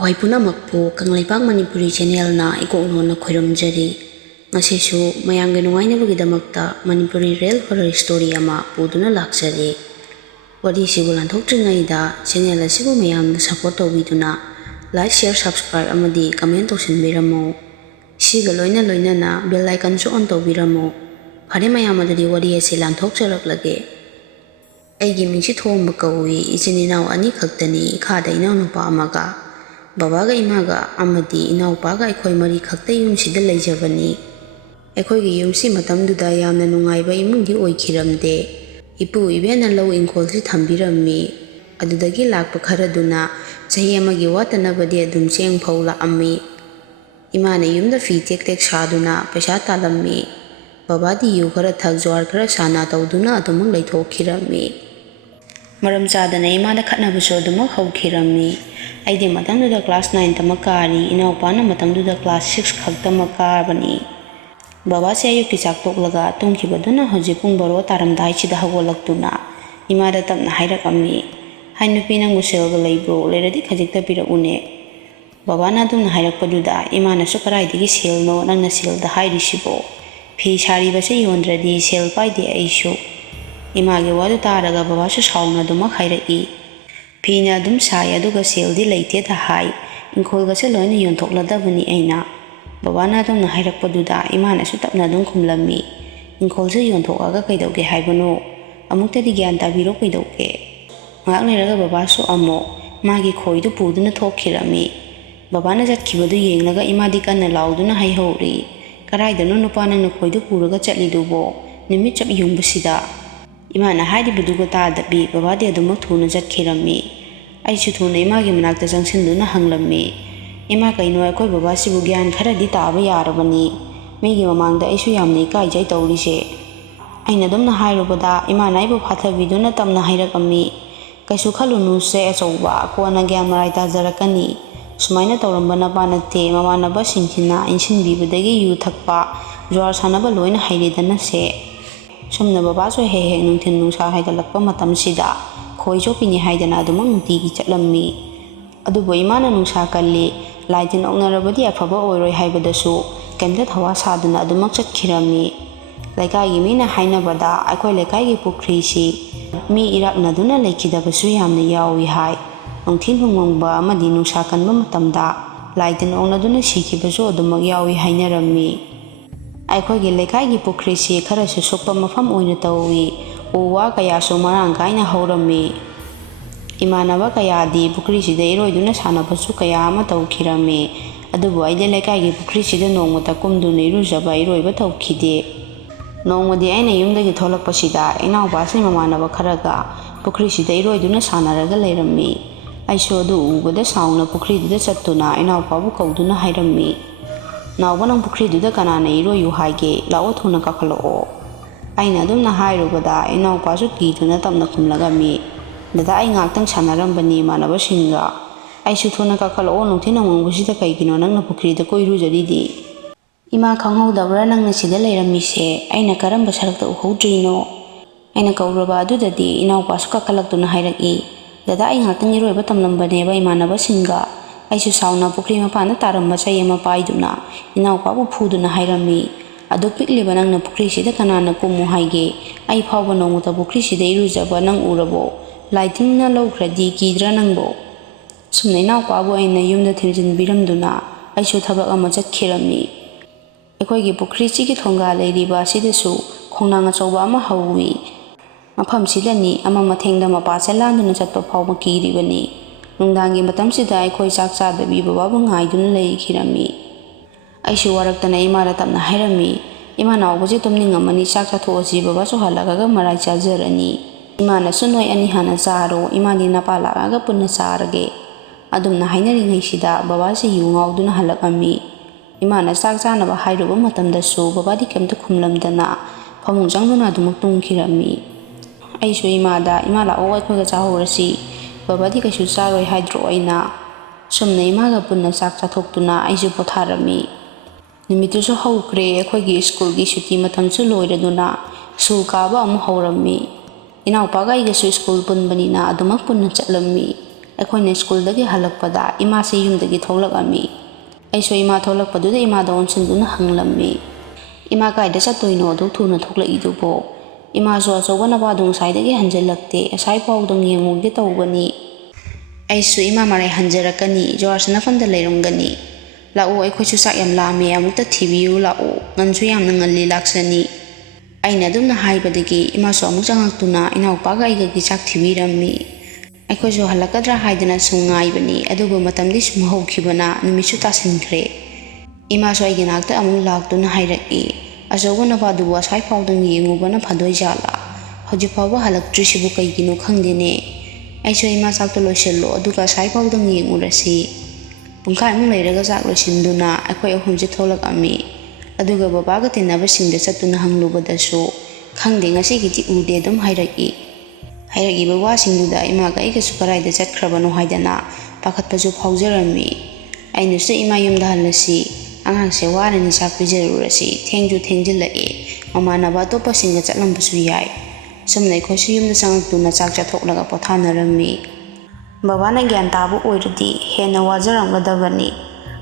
ꯈ꯭ꯋꯥꯏ ꯄꯨꯝꯅꯃꯛꯄꯨ ꯀꯪꯂꯩꯄꯥꯛ ꯃꯅꯤꯄꯨꯔꯤ ꯆꯦꯅꯦꯜꯅ ꯏꯀꯣꯛꯅꯣꯟꯅ ꯈꯣꯏꯔꯝꯖꯔꯤ꯫ ꯉꯁꯤꯁꯨ ꯃꯌꯥꯝꯒꯤ ꯅꯨꯡꯉꯥꯏꯅꯕꯒꯤꯗꯃꯛꯇ ꯃꯅꯤꯄꯨꯔꯤ ꯔꯤꯌꯦꯜ ꯍꯣꯔꯔ ꯁ꯭ꯇꯣꯔꯤ ꯑꯃ ꯄꯨꯗꯨꯅ ꯂꯥꯛꯆꯔꯤ꯫ ꯋꯥꯔꯤꯁꯤꯕꯨ ꯂꯥꯟꯊꯣꯛꯇ꯭ꯔꯤꯉꯩꯗ ꯆꯦꯅꯦꯜ ꯑꯁꯤꯕꯨ ꯃꯌꯥꯝꯅ ꯁꯄꯣꯔꯠ ꯇꯧꯕꯤꯗꯨꯅ ꯂꯥꯏꯛ, ꯁꯦꯌꯔ, ꯁꯕꯁꯀ꯭ꯔꯥꯏꯕ ꯑꯃꯗꯤ ꯀꯃꯦꯟꯠ ꯇꯧꯁꯤꯟꯕꯤꯔꯝꯃꯨ꯫ ꯁꯤꯒ ꯂꯣꯏꯅꯅ ꯕꯦꯜ ꯑꯥꯏꯀꯟꯁꯨ ꯑꯣꯟ ꯇꯧꯕꯤꯔꯝꯃꯨ꯫ ꯐꯔꯦ ꯃꯌꯥꯝ ꯑꯗꯨꯗꯤ ꯋꯥꯔꯤ ꯑꯁꯤ ꯂꯥꯟꯊꯣꯛꯆꯔꯛꯂꯒꯦ꯫ ꯑꯩꯒꯤ ꯃꯤꯡꯁꯤ ꯊꯣꯝꯕ ꯀꯧꯏ꯫ ꯏꯆꯤꯟ ꯏꯅꯥꯎ 2 ꯈꯛꯇꯅꯤ, ꯏꯈꯥꯗ ꯏꯅꯥꯎꯅꯨꯄꯥ ꯑꯃꯒ, ꯕꯕꯥꯒ ꯏꯃꯥꯒ ꯑꯃꯗꯤ ꯏꯅꯥꯎꯄꯥꯒ ꯑꯩꯈꯣꯏ 4 ꯈꯛꯇ ꯌꯨꯝꯁꯤꯗ ꯂꯩꯖꯕꯅꯤ꯫ ꯑꯩꯈꯣꯏꯒꯤ ꯌꯨꯝꯁꯤ ꯃꯇꯝꯗꯨꯗ ꯌꯥꯝꯅ ꯅꯨꯡꯉꯥꯏꯕ ꯏꯃꯨꯡꯗꯤ ꯑꯣꯏꯈꯤꯔꯝꯗꯦ꯫ ꯏꯄꯨ ꯏꯕꯦꯟꯅ ꯂꯧ ꯏꯪꯈꯣꯜꯁꯤ ꯊꯝꯕꯤꯔꯝꯃꯤ꯫ ꯑꯗꯨꯗꯒꯤ ꯂꯥꯛꯄ ꯈꯔꯗꯨꯅ ꯆꯍꯤ ꯑꯃꯒꯤ ꯋꯥꯠꯇꯅꯕꯗꯤ ꯑꯗꯨꯝ ꯆꯦꯡ ꯐꯧ ꯂꯥꯛꯑꯝꯃꯤ꯫ ꯏꯃꯥꯅ ꯌꯨꯝꯗ ꯐꯤ ꯇꯦꯛ ꯇꯦꯛ ꯁꯥꯗꯨꯅ ꯄꯩꯁꯥ ꯇꯥꯜꯂꯝꯃꯤ꯫ ꯕꯕꯥꯗꯤ ꯌꯨ ꯈꯔ ꯊꯛ, ꯖꯨꯋꯥꯔ ꯈꯔ ꯁꯥꯟꯅ ꯇꯧꯗꯨꯅ ꯑꯗꯨꯃꯛ ꯂꯩꯊꯣꯛꯈꯤꯔꯝꯃꯤ꯫ ꯃꯔꯝ ꯆꯥꯗꯅ ꯏꯃꯥꯗ ꯈꯠꯅꯕꯁꯨ ꯑꯗꯨꯃꯛ ꯍꯧꯈꯤꯔꯝꯃꯤ꯫ ꯑꯩꯗꯤ ꯃꯇꯝꯗꯨꯗ ꯀ꯭ꯂꯥꯁ 9 ꯇꯃꯛ ꯀꯥꯔꯤ, ꯏꯅꯥꯎꯄꯥꯅ ꯃꯇꯝꯗꯨꯗ ꯀ꯭ꯂꯥꯁ 6 ꯈꯛꯇꯃꯛ ꯀꯥꯕꯅꯤ꯫ ꯕꯕꯥꯁꯦ ꯑꯌꯨꯛꯀꯤ ꯆꯥꯛ ꯇꯣꯛꯂꯒ ꯇꯨꯝꯈꯤꯕꯗꯨꯅ ꯍꯧꯖꯤꯛ ꯄꯨꯡ 12 ꯇꯥꯔꯝꯗꯥꯏꯁꯤꯗ ꯍꯧꯒꯠꯂꯛꯇꯨꯅ ꯏꯃꯥꯗ ꯇꯞꯅ ꯍꯥꯏꯔꯛꯑꯝꯃꯤ, "ꯍꯥꯏ ꯅꯨꯄꯤ, ꯅꯪꯕꯨ ꯁꯦꯜꯒ ꯂꯩꯕ꯭ꯔꯣ? ꯂꯩꯔꯗꯤ ꯈꯖꯤꯛꯇ ꯄꯤꯔꯛꯎꯅꯦ"꯫ ꯕꯕꯥꯅ ꯑꯗꯨꯝꯅ ꯍꯥꯏꯔꯛꯄꯗꯨꯗ ꯏꯃꯥꯅꯁꯨ "ꯀꯔꯥꯏꯗꯒꯤ ꯁꯦꯜꯅꯣ ꯅꯪꯅ ꯁꯦꯜꯗ ꯍꯥꯏꯔꯤꯁꯤꯕꯣ? ꯐꯤ ꯁꯥꯔꯤꯕꯁꯦ ꯌꯣꯟꯗ꯭ꯔꯗꯤ ꯁꯦꯜ パꯏꯗꯦ ꯑꯩꯁꯨ"꯫ ꯏꯃꯥꯒꯤ ꯋꯥꯗꯨ ꯇꯥꯔꯒ ꯕꯕꯥꯁꯨ ꯁꯥꯎꯅ ꯑꯗꯨꯃꯛ ꯍꯥꯏꯔꯛꯏ, "ꯐꯤꯅ ꯑꯗꯨꯝ ꯁꯥꯏ ꯑꯗꯨꯒ ꯁꯦꯜꯗꯤ ꯂꯩꯇꯦꯗ ꯍꯥꯏ, ꯏꯪꯈꯣꯜꯒꯁꯦ ꯂꯣꯏꯅ ꯌꯣꯟꯊꯣꯛꯂꯗꯕꯅꯤ ꯑꯩꯅ"꯫ ꯕꯕꯥꯅ ꯑꯗꯨꯝꯅ ꯍꯥꯏꯔꯛꯄꯗꯨꯗ ꯏꯃꯥꯅꯁꯨ ꯇꯞꯅ ꯑꯗꯨꯝ ꯈꯨꯝꯂꯝꯃꯤ, "ꯏꯪꯈꯣꯜꯁꯦ ꯌꯣꯟꯊꯣꯛꯑꯒ ꯀꯩꯗꯧꯒꯦ ꯍꯥꯏꯕꯅꯣ? ꯑꯃꯨꯛꯇꯗꯤ ꯒ꯭ꯌꯥꯟ ꯇꯥꯕꯤꯔꯣ ꯀꯩꯗꯧꯒꯦ"꯫ ꯉꯥꯏꯍꯥꯛ ꯂꯩꯔꯒ ꯕꯕꯥꯁꯨ ꯑꯃꯨꯛ ꯃꯥꯒꯤ ꯈꯣꯏꯗꯨ ꯄꯨꯗꯨꯅ ꯊꯣꯛꯈꯤꯔꯝꯃꯤ꯫ ꯕꯕꯥꯅ ꯆꯠꯈꯤꯕꯗꯨ ꯌꯦꯡꯂꯒ ꯏꯃꯥꯗꯤ ꯀꯟꯅ ꯂꯥꯎꯗꯨꯅ ꯍꯥꯏꯍꯧꯔꯤ, "ꯀꯔꯥꯏꯗꯅꯣ ꯅꯨꯄꯥ ꯅꯪꯅ ꯈꯣꯏꯗꯨ ꯄꯨꯔꯒ ꯆꯠꯂꯤꯗꯨꯕꯣ, ꯅꯨꯃꯤꯠ ꯆꯞ ꯌꯨꯡꯕꯁꯤꯗ"꯫ ꯏꯃꯥꯅ ꯍꯥꯏꯔꯤꯕꯗꯨꯒ ꯇꯥꯗꯕꯤ ꯕꯕꯥꯗꯤ ꯑꯗꯨꯃꯛ ꯊꯨꯅ ꯆꯠꯈꯤꯔꯝꯃꯤ꯫ ꯑꯩꯁꯨ ꯊꯨꯅ ꯏꯃꯥꯒꯤ ꯃꯅꯥꯛꯇ ꯆꯪꯁꯤꯟꯗꯨꯅ ꯍꯪꯂꯝꯃꯤ, "ꯏꯃꯥ, ꯀꯩꯅꯣ ꯑꯩꯈꯣꯏ ꯕꯕꯥꯁꯤꯕు ꯒ꯭ꯌꯥꯟ ꯈꯔꯗꯤ ꯇꯥꯕ ꯌꯥꯔꯕꯅꯤ, ꯃꯤꯒꯤ ꯃꯃꯥꯡꯗ ꯑꯩꯁꯨ ꯌꯥꯝꯅ ꯏꯀꯥꯏꯖꯩ ꯇꯧꯔꯤꯁꯦ"꯫ ꯑꯩꯅ ꯑꯗꯨꯝꯅ ꯍꯥꯏꯔꯨꯕꯗ ꯏꯃꯥꯅ ꯑꯩꯕꯨ ꯐꯥꯊꯕꯤꯗꯨꯅ ꯇꯞꯅ ꯍꯥꯏꯔꯛꯑꯝꯃꯤ, "ꯀꯩꯁꯨ ꯈꯜꯂꯨꯅꯨꯁꯦ ꯑꯆꯧꯕ, ꯀꯣꯟꯅ ꯒ꯭ꯌꯥꯟ ꯃꯔꯥꯏ ꯇꯥꯖꯔꯛꯀꯅꯤ. ꯁꯨꯃꯥꯏꯅ ꯇꯧꯔꯝꯕ ꯅꯄꯥ ꯅꯠꯇꯦ ꯃꯃꯥꯟꯅꯕꯁꯤꯡꯁꯤꯅ ꯏꯟꯁꯤꯟꯕꯤꯕꯗꯒꯤ ꯌꯨ ꯊꯛꯄ, ꯖꯨꯋꯥꯔ ꯁꯥꯟꯅꯕ ꯂꯣꯏꯅ ꯍꯩꯔꯦꯗꯅꯁꯦ"꯫ ꯁꯨꯝꯅ ꯕꯕꯥꯁꯨ ꯍꯦꯛ ꯅꯨꯡꯊꯤꯜ ꯅꯨꯡꯁꯥ ꯍꯥꯏꯒꯠꯂꯛꯄ ꯃꯇꯝꯁꯤꯗ ꯈꯣꯏ ꯆꯣꯞꯄꯤꯅꯤ ꯍꯥꯏꯗꯅ ꯑꯗꯨꯃꯛ ꯅꯨꯡꯇꯤꯒꯤ ꯆꯠꯂꯝꯃꯤ꯫ ꯑꯗꯨꯕꯨ ꯏꯃꯥꯅ ꯅꯨꯡꯁꯥ ꯀꯜꯂꯤ, ꯂꯥꯏ ꯇꯤꯟ ꯑꯣꯛꯅꯔꯕꯗꯤ ꯑꯐꯕ ꯑꯣꯏꯔꯣꯏ ꯍꯥꯏꯕꯗꯁꯨ ꯀꯩꯝꯇ ꯊꯋꯥ ꯁꯥꯗꯨꯅ ꯑꯗꯨꯃꯛ ꯆꯠꯈꯤꯔꯝꯃꯤ꯫ ꯂꯩꯀꯥꯏꯒꯤ ꯃꯤꯅ ꯍꯥꯏꯅꯕꯗ ꯑꯩꯈꯣꯏ ꯂꯩꯀꯥꯏꯒꯤ ꯄꯨꯈ꯭ꯔꯤꯁꯤ ꯃꯤ ꯏꯔꯥꯛꯅꯗꯨꯅ ꯂꯩꯈꯤꯗꯕꯁꯨ ꯌꯥꯝꯅ ꯌꯥꯎꯏ ꯍꯥꯏ꯫ ꯅꯨꯡꯊꯤ ꯅꯨꯡꯃꯪꯕ ꯑꯃꯗꯤ ꯅꯨꯡꯁꯥ ꯀꯟꯕ ꯃꯇꯝꯗ ꯂꯥꯏ ꯇꯤꯟ ꯑꯣꯛꯅꯗꯨꯅ ꯁꯤꯈꯤꯕꯁꯨ ꯑꯗꯨꯃꯛ ꯌꯥꯎꯏ ꯍꯥꯏꯅꯔꯝꯃꯤ꯫ ꯑꯩꯈꯣꯏꯒꯤ ꯂꯩꯀꯥꯏꯒꯤ ꯄꯨꯈ꯭ꯔꯤꯁꯤ ꯈꯔꯁꯨ ꯁꯨꯛꯄ ꯃꯐꯝ ꯑꯣꯏꯅ ꯇꯧꯏ, ꯎ ꯋꯥ ꯀꯌꯥꯁꯨ ꯃꯔꯥꯡ ꯀꯥꯏꯅ ꯍꯧꯔꯝꯃꯤ꯫ ꯏꯃꯥꯟꯅꯕ ꯀꯌꯥꯗꯤ ꯄꯨꯈ꯭ꯔꯤꯁꯤꯗ ꯏꯔꯣꯏꯗꯨꯅ ꯁꯥꯟꯅꯕꯁꯨ ꯀꯌꯥ ꯑꯃ ꯇꯧꯈꯤꯔꯝꯃꯤ꯫ ꯑꯗꯨꯕꯨ ꯑꯩꯗꯤ ꯂꯩꯀꯥꯏꯒꯤ ꯄꯨꯈ꯭ꯔꯤꯁꯤꯗ ꯅꯣꯡꯃꯇ ꯀꯨꯝꯗꯨꯅ ꯏꯔꯨꯖꯕ, ꯏꯔꯣꯏꯕ ꯇꯧꯈꯤꯗꯦ꯫ ꯅꯣꯡꯃꯗꯤ ꯑꯩꯅ ꯌꯨꯝꯗꯒꯤ ꯊꯣꯛꯂꯛꯄꯁꯤꯗ ꯏꯅꯥꯎꯄꯥꯁꯤꯡ ꯃꯃꯥꯟꯅꯕ ꯈꯔꯒ ꯄꯨꯈ꯭ꯔꯤꯁꯤꯗ ꯏꯔꯣꯏꯗꯨꯅ ꯁꯥꯟꯅꯔꯒ ꯂꯩꯔꯝꯃꯤ꯫ ꯑꯩꯁꯨ ꯑꯗꯨ ꯎꯕꯗ ꯁꯥꯎꯅ ꯄꯨꯈ꯭ꯔꯤꯗꯨꯗ ꯆꯠꯇꯨꯅ ꯏꯅꯥꯎꯄꯥꯕꯨ ꯀꯧꯗꯨꯅ ꯍꯥꯏꯔꯝꯃꯤ, "ꯅꯥꯎꯕ, ꯅꯪ ꯄꯨꯈ꯭ꯔꯤꯗꯨꯗ ꯀꯅꯥꯅ ꯏꯔꯣꯏꯌꯨ ꯍꯥꯏꯒꯦ? ꯂꯥꯛꯑꯣ ꯊꯨꯅ ꯀꯥꯈꯠꯂꯛꯑꯣ"꯫ ꯑꯩꯅ ꯑꯗꯨꯝꯅ ꯍꯥꯏꯔꯨꯕꯗ ꯏꯅꯥꯎꯄꯥꯁꯨ ꯀꯤꯗꯨꯅ ꯇꯞꯅ ꯈꯨꯝꯂꯛꯑꯝꯃꯤ, "ꯗꯗꯥ, ꯑꯩ ꯉꯥꯛꯇꯪ ꯁꯥꯟꯅꯔꯝꯕꯅꯤ ꯏꯃꯥꯟꯅꯕꯁꯤꯡꯒ"꯫ ꯑꯩꯁꯨ "ꯊꯨꯅ ꯀꯥꯈꯠꯂꯛꯑꯣ, ꯅꯨꯡꯊꯤ ꯅꯣꯡꯃꯪꯕꯁꯤꯗ ꯀꯩꯒꯤꯅꯣ ꯅꯪꯅ ꯄꯨꯈ꯭ꯔꯤꯗ ꯀꯣꯏꯔꯨꯖꯔꯤꯗꯤ"꯫ "ꯏꯃꯥ, ꯈꯪꯍꯧꯗꯕ꯭ꯔꯥ ꯅꯪꯅ ꯁꯤꯗ ꯂꯩꯔꯝꯃꯤꯁꯦ? ꯑꯩꯅ ꯀꯔꯝꯕ ꯁꯔꯛꯇ ꯎꯍꯧꯗ꯭ꯔꯤꯅꯣ"꯫ ꯑꯩꯅ ꯀꯧꯔꯕ ꯑꯗꯨꯗꯗꯤ ꯏꯅꯥꯎꯄꯥꯁꯨ ꯀꯥꯈꯠꯂꯛꯇꯨꯅ ꯍꯥꯏꯔꯛꯏ, "ꯗꯗꯥ, ꯑꯩ ꯉꯥꯛꯇꯪ ꯏꯔꯣꯏꯕ ꯇꯝꯂꯝꯕꯅꯦꯕ ꯏꯃꯥꯟꯅꯕꯁꯤꯡꯒ"꯫ ꯑꯩꯁꯨ ꯁꯥꯎꯅ ꯄꯨꯈ꯭ꯔꯤ ꯃꯄꯥꯟꯗ ꯇꯥꯔꯝꯕ ꯆꯩ ꯑꯃ ꯄꯥꯏꯗꯨꯅ ꯏꯅꯥꯎꯄꯥꯕꯨ ꯐꯨꯗꯨꯅ ꯍꯥꯏꯔꯝꯃꯤ, "ꯑꯗꯨꯛ ꯄꯤꯛꯂꯤꯕ ꯅꯪꯅ ꯄꯨꯈ꯭ꯔꯤꯁꯤꯗ ꯀꯅꯥꯅ ꯀꯨꯝꯃꯨ ꯍꯥꯏꯒꯦ? ꯑꯩ ꯐꯥꯎꯕ ꯅꯣꯡꯃꯇ ꯄꯨꯈ꯭ꯔꯤꯁꯤꯗ ꯏꯔꯨꯖꯕ ꯅꯪ ꯎꯔꯕꯣ? ꯂꯥꯏ ꯇꯤꯟꯅ ꯂꯧꯈ꯭ꯔꯗꯤ ꯀꯤꯗ꯭ꯔꯥ ꯅꯪꯕꯣ"꯫ ꯁꯨꯝꯅ ꯏꯅꯥꯎꯄꯥꯕꯨ ꯑꯩꯅ ꯌꯨꯝꯗ ꯊꯤꯟꯖꯤꯟꯕꯤꯔꯝꯗꯨꯅ ꯑꯩꯁꯨ ꯊꯕꯛ ꯑꯃ ꯆꯠꯈꯤꯔꯝꯃꯤ꯫ ꯑꯩꯈꯣꯏꯒꯤ ꯄꯨꯈ꯭ꯔꯤꯁꯤꯒꯤ ꯊꯣꯡꯒꯥ ꯂꯩꯔꯤꯕ ꯑꯁꯤꯗꯁꯨ ꯈꯣꯡꯅꯥꯡ ꯑꯆꯧꯕ ꯑꯃ ꯍꯧꯏ꯫ ꯃꯐꯝꯁꯤꯗꯅꯤ ꯑꯃ ꯃꯊꯦꯡꯗ ꯃꯄꯥꯁꯦ ꯂꯥꯟꯗꯨꯅ ꯆꯠꯄ ꯐꯥꯎꯕ ꯀꯤꯔꯤꯕꯅꯤ꯫ ꯅꯨꯡꯗꯥꯡꯒꯤ ꯃꯇꯝꯁꯤꯗ ꯑꯩꯈꯣꯏ ꯆꯥꯛ ꯆꯥꯗꯕꯤ ꯕꯕꯥꯕꯨ ꯉꯥꯏꯗꯨꯅ ꯂꯩꯈꯤꯔꯝꯃꯤ꯫ ꯑꯩꯁꯨ ꯋꯥꯔꯛꯇꯅ ꯏꯃꯥꯗ ꯇꯞꯅ ꯍꯥꯏꯔꯝꯃꯤ, "ꯏꯃꯥ, ꯅꯥꯎꯕꯁꯦ ꯇꯨꯝꯅꯤꯡꯉꯝꯃꯅꯤ, ꯆꯥꯛ ꯆꯥꯊꯣꯛꯑꯁꯤ, ꯕꯕꯥꯁꯨ ꯍꯜꯂꯛꯑꯒ ꯃꯔꯥꯏ ꯆꯥꯖꯔꯅꯤ"꯫ ꯏꯃꯥꯅꯁꯨ "ꯅꯣꯏ ꯑꯅꯤ ꯍꯥꯟꯅ ꯆꯥꯔꯣ, ꯏꯃꯥꯗꯤ ꯅꯄꯥ ꯂꯥꯛꯑꯒ ꯄꯨꯟꯅ ꯆꯥꯔꯒꯦ". ꯑꯗꯨꯝꯅ ꯍꯥꯏꯅꯔꯤꯉꯩꯁꯤꯗ ꯕꯕꯥꯁꯤ ꯌꯨ ꯉꯥꯎꯗꯨꯅ ꯍꯜꯂꯛꯑꯝꯃꯤ꯫ ꯏꯃꯥꯅ ꯆꯥꯛ ꯆꯥꯅꯕ ꯍꯥꯏꯔꯨꯕ ꯃꯇꯝꯗꯁꯨ ꯕꯕꯥꯗꯤ ꯀꯩꯝꯇ ꯈꯨꯝꯂꯝꯗꯅ ꯐꯃꯨꯡ ꯆꯪꯗꯨꯅ ꯑꯗꯨꯃꯛ ꯇꯨꯝꯈꯤꯔꯝꯃꯤ꯫ ꯑꯩꯁꯨ ꯏꯃꯥꯗ, "ꯏꯃꯥ ꯂꯥꯛꯑꯣ, ꯑꯩꯈꯣꯏꯒ ꯆꯥꯍꯧꯔꯁꯤ, ꯕꯕꯥꯗꯤ ꯀꯩꯁꯨ ꯆꯥꯔꯣꯏ ꯍꯥꯏꯗ꯭ꯔꯣ ꯑꯩꯅ"꯫ ꯁꯨꯝꯅ ꯏꯃꯥꯒ ꯄꯨꯟꯅ ꯆꯥꯛ ꯆꯥꯊꯣꯛꯇꯨꯅ ꯑꯩꯁꯨ ꯄꯣꯊꯥꯔꯝꯃꯤ꯫ ꯅꯨꯃꯤꯠꯇꯨꯁꯨ ꯍꯧꯈ꯭ꯔꯦ, ꯑꯩꯈꯣꯏꯒꯤ ꯁ꯭ꯀꯨꯜꯒꯤ ꯁꯨꯇꯤ ꯃꯇꯝꯁꯨ ꯂꯣꯏꯔꯗꯨꯅ ꯁ꯭ꯀꯨꯜ ꯀꯥꯕ ꯑꯃꯨꯛ ꯍꯧꯔꯝꯃꯤ꯫ ꯏꯅꯥꯎꯄꯥꯒ ꯑꯩꯒꯁꯨ ꯁ꯭ꯀꯨꯜ ꯄꯨꯟꯕꯅꯤꯅ ꯑꯗꯨꯃꯛ ꯄꯨꯟꯅ ꯆꯠꯂꯝꯃꯤ꯫ ꯑꯩꯈꯣꯏꯅ ꯁ꯭ꯀꯨꯜꯗꯒꯤ ꯍꯜꯂꯛꯄꯗ ꯏꯃꯥꯁꯦ ꯌꯨꯝꯗꯒꯤ ꯊꯣꯛꯂꯛꯑꯝꯃꯤ꯫ ꯑꯩꯁꯨ ꯏꯃꯥ ꯊꯣꯛꯂꯛꯄꯗꯨꯗ ꯏꯃꯥꯗ ꯑꯣꯟꯁꯤꯟꯗꯨꯅ ꯍꯪꯂꯝꯃꯤ, "ꯏꯃꯥ ꯀꯥꯏꯗ ꯆꯠꯇꯣꯏꯅꯣ ꯑꯗꯨꯛ ꯊꯨꯅ ꯊꯣꯛꯂꯛꯏꯗꯨꯕꯣ?" ꯏꯃꯥꯁꯨ "ꯑꯆꯧꯕ ꯅꯄꯥꯗꯣ ꯉꯁꯥꯏꯗꯒꯤ ꯍꯟꯖꯤꯜꯂꯛꯇꯦ, ꯑꯁꯥꯏꯐꯥꯎꯗꯪ ꯌꯦꯡꯉꯨꯒꯦ ꯇꯧꯕꯅꯤ." ꯑꯩꯁꯨ "ꯏꯃꯥ ꯃꯔꯥꯏ ꯍꯟꯖꯔꯛꯀꯅꯤ, ꯖ꯭ꯋꯥꯔ ꯁꯥꯟꯅꯐꯝꯗ ꯂꯩꯔꯝꯒꯅꯤ. ꯂꯥꯛꯑꯣ, ꯑꯩꯈꯣꯏꯁꯨ ꯆꯥꯛ ꯌꯥꯝ ꯂꯥꯝꯃꯦ, ꯑꯃꯨꯛꯇ ꯊꯤꯕꯤꯌꯨ ꯂꯥꯛꯑꯣ, ꯉꯟꯁꯨ ꯌꯥꯝꯅ ꯉꯜꯂꯤ, ꯂꯥꯛꯆꯅꯤ." ꯑꯩꯅ ꯑꯗꯨꯝꯅ ꯍꯥꯏꯕꯗꯒꯤ ꯏꯃꯥꯁꯨ ꯑꯃꯨꯛ ꯆꯪꯉꯛꯇꯨꯅ ꯏꯅꯥꯎꯄꯥꯒ ꯑꯩꯒꯒꯤ ꯆꯥꯛ ꯊꯤꯕꯤꯔꯝꯃꯤ꯫ ꯑꯩꯈꯣꯏꯁꯨ ꯍꯜꯂꯛꯀꯗ꯭ꯔꯥ ꯍꯥꯏꯗꯅ ꯁꯨꯝ ꯉꯥꯏꯕꯅꯤ, ꯑꯗꯨꯕꯨ ꯃꯇꯝꯗꯤ ꯁꯨꯝ ꯍꯧꯈꯤꯕꯅ ꯅꯨꯃꯤꯠꯁꯨ ꯇꯥꯁꯤꯟꯈ꯭ꯔꯦ꯫ ꯏꯃꯥꯁꯨ ꯑꯩꯒꯤ ꯅꯥꯛꯇ ꯑꯃꯨꯛ ꯂꯥꯛꯇꯨꯅ ꯍꯥꯏꯔꯛꯏ, "ꯑꯆꯧꯕ ꯅꯄꯥꯗꯨꯕꯨ ꯑꯁꯥꯏꯐꯥꯎꯗꯪ ꯌꯦꯡꯉꯨꯕꯅ ꯐꯗꯣꯏꯖꯥꯠꯂꯥ? ꯍꯧꯖꯤꯛ ꯐꯥꯎꯕ ꯍꯜꯂꯛꯇ꯭ꯔꯤꯁꯤꯕꯨ ꯀꯩꯒꯤꯅꯣ ꯈꯪꯗꯦꯅꯦ." ꯑꯩꯁꯨ "ꯏꯃꯥ ꯆꯥꯛꯇꯣ ꯂꯣꯏꯁꯤꯜꯂꯣ, ꯑꯗꯨꯒ ꯑꯁꯥꯏꯐꯥꯎꯗꯪ ꯌꯦꯡꯉꯨꯔꯁꯤ." ꯄꯨꯡꯈꯥꯏꯃꯨꯛ ꯂꯩꯔꯒ ꯆꯥꯛ ꯂꯣꯏꯁꯤꯟꯗꯨꯅ ꯑꯩꯈꯣꯏ ꯑꯍꯨꯝꯁꯦ ꯊꯣꯛꯂꯛꯑꯝꯃꯤ꯫ ꯑꯗꯨꯒ ꯕꯕꯥꯒ ꯇꯤꯟꯅꯕꯁꯤꯡꯗ ꯆꯠꯇꯨꯅ ꯍꯪꯂꯨꯕꯗꯁꯨ "ꯈꯪꯗꯦ, ꯉꯁꯤꯒꯤꯗꯤ ꯎꯗꯦ" ꯑꯗꯨꯝ ꯍꯥꯏꯔꯛꯏ꯫ ꯍꯥꯏꯔꯛꯏꯕ ꯋꯥꯁꯤꯡꯗꯨꯗ ꯏꯃꯥꯒ ꯑꯩꯒꯁꯨ ꯀꯔꯥꯏꯗ ꯆꯠꯈ꯭ꯔꯕꯅꯣ ꯍꯥꯏꯗꯅ ꯄꯥꯈꯠꯄꯁꯨ ꯐꯥꯎꯖꯔꯝꯃꯤ꯫ ꯑꯩꯅꯁꯨ "ꯏꯃꯥ ꯌꯨꯝꯗ ꯍꯜꯂꯁꯤ, ꯑꯉꯥꯡꯁꯦ ꯋꯥꯔꯅꯤ, ꯆꯥꯛ ꯄꯤꯖꯔꯨꯔꯁꯤ, ꯊꯦꯡꯁꯨ ꯊꯦꯡꯖꯤꯜꯂꯛꯑꯦ, ꯃꯃꯥꯟꯅꯕ ꯑꯇꯣꯞꯄꯁꯤꯡꯒ ꯆꯠꯂꯝꯕꯁꯨ ꯌꯥꯏ." ꯁꯨꯝꯅ ꯑꯩꯈꯣꯏꯁꯨ ꯌꯨꯝꯗ ꯆꯪꯉꯛꯇꯨꯅ ꯆꯥꯛ ꯆꯥꯊꯣꯛꯂꯒ ꯄꯣꯊꯥꯅꯔꯝꯃꯤ꯫ ꯕꯕꯥꯅ ꯒ꯭ꯌꯥꯟ ꯇꯥꯕ ꯑꯣꯏꯔꯗꯤ ꯍꯦꯟꯅ ꯋꯥꯖꯔꯝꯒꯗꯕꯅꯤ,